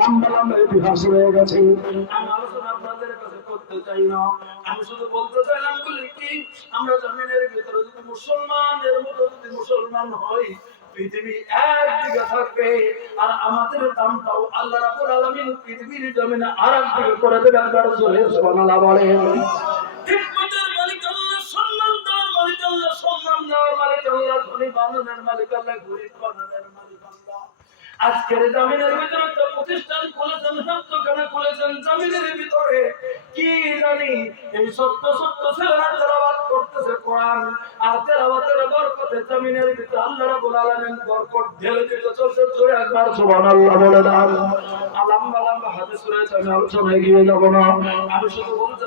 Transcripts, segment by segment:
লম্বা লম্বা ইতিহাস রয়ে গেছে। আমি আলোচনা আপনাদের কাছে করতে চাই না। আমি শুধু বলতে চাইলাম বলি কি আমরা জমিনের ভিতরে যদি মুসলমানের মতো যদি মুসলমান হই পৃথিবী একদিকে থাকবে আর আমাদের দামটাও আল্লাহ রাব্বুল আলামিন পৃথিবীর জমিনে আর একদিকে করে দেবে একবার জোরে সুবহানাল্লাহ বলেন। হিকমতের মালিক আল্লাহ সম্মান দেওয়ার মালিক আল্লাহ সম্মান দেওয়ার মালিক আল্লাহ ধনী বানানোর মালিক আল্লাহ গরিব বানানোর মালিক আল্লাহ। আজকের জামিনের ভিতরে একটা প্রতিষ্ঠান খুলেছেন সত্যখানা খুলেছেন, জামিনের ভিতরে। কি জানি, এই সত্য সত্য ছেলেরা তেলাবাদ করতেছে কোরআন, আর তেলাবাতের বরকতে জামিনের ভিতরে আল্লাহ রাব্বুল আলামিন বরকত ঢেলে দিতে চলছে। জোরে একবার সুবহানাল্লাহ বলে দাও আলাম আলাম হাদিস রয়েছে, আমি আলোচনায় গিয়ে যাব না। আমি শুধু বলতে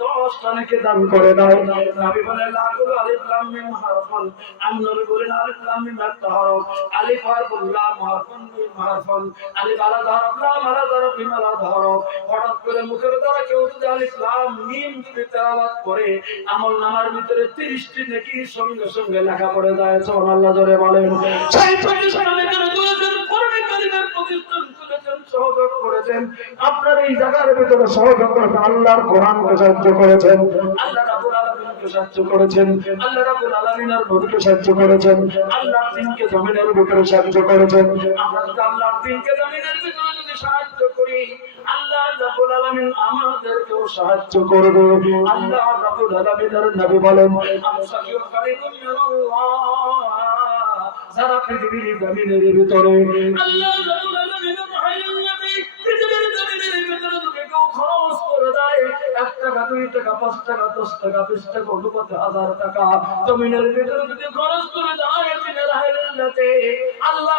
10 দান করে দেয় নবী বলেন লাকুল আলিফ লাম মিম হারফুন। আমি নবী বলেন, আলিফ লাম মিম একটা হরফ। আলিফ হারফুন লাম হারফুন মিম হারফুন। আলিফ আলাদা হরফ, লাম আলাদা হরফ, মিম আলাদা হরফ। হঠাৎ করে মুখের দ্বারা কেউ যদি আলিফ, লাম, মিম করে, আমল নামার ভিতরে 30 টি নাকি সঙ্গে সঙ্গে লেখা পড়ে যায়। সুবহানাল্লাহ, জোরে বলেন। তুলেছেন সহযোগ করেছেন। আপনার এই জায়গার ভিতরে সহযোগ করেছেন আল্লাহর কোরআনকে সাহায্য করেছেন। আল্লাহ রাব্বুল আলামিনকে সাহায্য সাহায্য করবে। আল্লাহ রাব্বুল পৃথিবীর জমিনের ভিতরে আল্লাহ দুই টাকা, পাঁচ টাকা, দশ টাকা, বিশ টাকা হাজার টাকা। জমিনের ভিতরে যদি খরচ করে দিনের আল্লাহ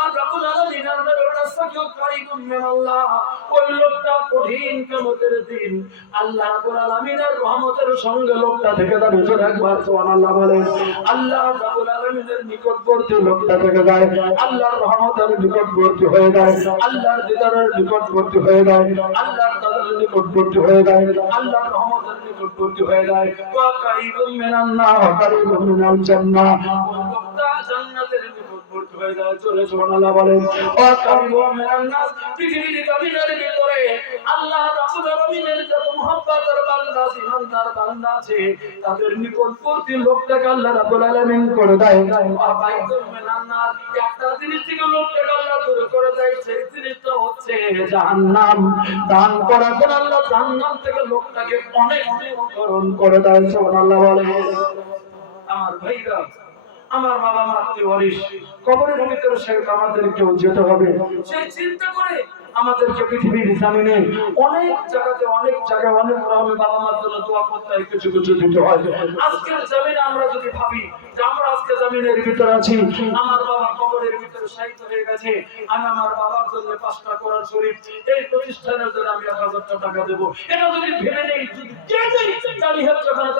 নবী রাসাকিউ কারিকুম মিনাল্লাহ ওই লোকটা কঠিন কিয়ামতের দিন। আল্লাহ আলামিনের রহমতের সঙ্গে লোকটা থেকে যাবে জোরে একবার সুবহানাল্লাহ বলেন, আল্লাহ রাব্বুল আলামিনের নিকটবর্তী লোকটা থেকে যায়, আল্লাহর রহমতের নিকটবর্তী হয়ে যায়, আল্লাহর দিদারের নিকটবর্তী হয়ে যায়, আল্লাহর নিকটবর্তী হয়ে যায়। আল্লাহর রহমতের নিকটবর্তী হয়ে যায়। ওয়া কারিবুম মিনান ওয়া কারিবুম মিনাল জান্নাহ। জান্নাতের নিকটবর্তী হয়ে যায়। চলে সুবহানাল্লাহ বলেন, ওয়া কারিবুম মিনান পৃথিবীর জমিনের ভিতরে আল্লাহ রাব্বুল আলামিনের যত মহব্বতের বান্দা ইমানদার বান্দা আছে, তাদের নিকটবর্তী লোকটাকে আল্লাহ রাব্বুল আলামিন করে দেয়। ওয়া বাইতুম মিনান অনেক আমার বাবা কবরের ভিতরে যেতে হবে। চিন্তা করে আমাদেরকে পৃথিবীর জামিনে অনেক জায়গাতে, অনেক জায়গায়, অনেক রকমের বাবা মার জন্য দোয়া করতে কিছু কিছু দিতে হয়। আজকের জামিনে আমরা যদি ভাবি যে আমরা আজকে জামিনের ভিতরে আছি, আমার বাবা কবরের ভিতরে সাহিত্য হয়ে গেছে। আমি আমার বাবার জন্য পাঁচটা কোরআন শরীফ, এই প্রতিষ্ঠানের জন্য আমি এক হাজারটা টাকা দেবো। এটা যদি ভেবে নেই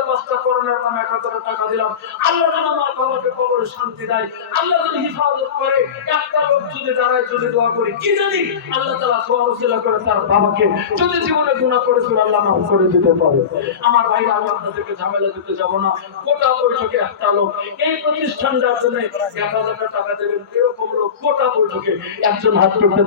পাঁচটা এক হাজার টাকা দিলাম। আল্লাহ যেন আমার বাবাকে কবরে শান্তি দেয়। আল্লাহ হিফাজত করে। একটা লোক যদি দাঁড়ায়, যদি দোয়া করি, কি জানি? আল্লাহ করে তার বাবাকে যদি জীবনে গুণা করেছিল, আল্লাহ মাফ করে দিতে পারে। আমার ভাই আমি আপনাদেরকে ঝামেলা দিতে যাব না। গোটা বৈঠকে একটা লোক। এই প্রতিষ্ঠানটার জন্য এক হাজার টাকা দেবেন। এরকম লোক গোটা বৈঠকে একজন হাত তুলতে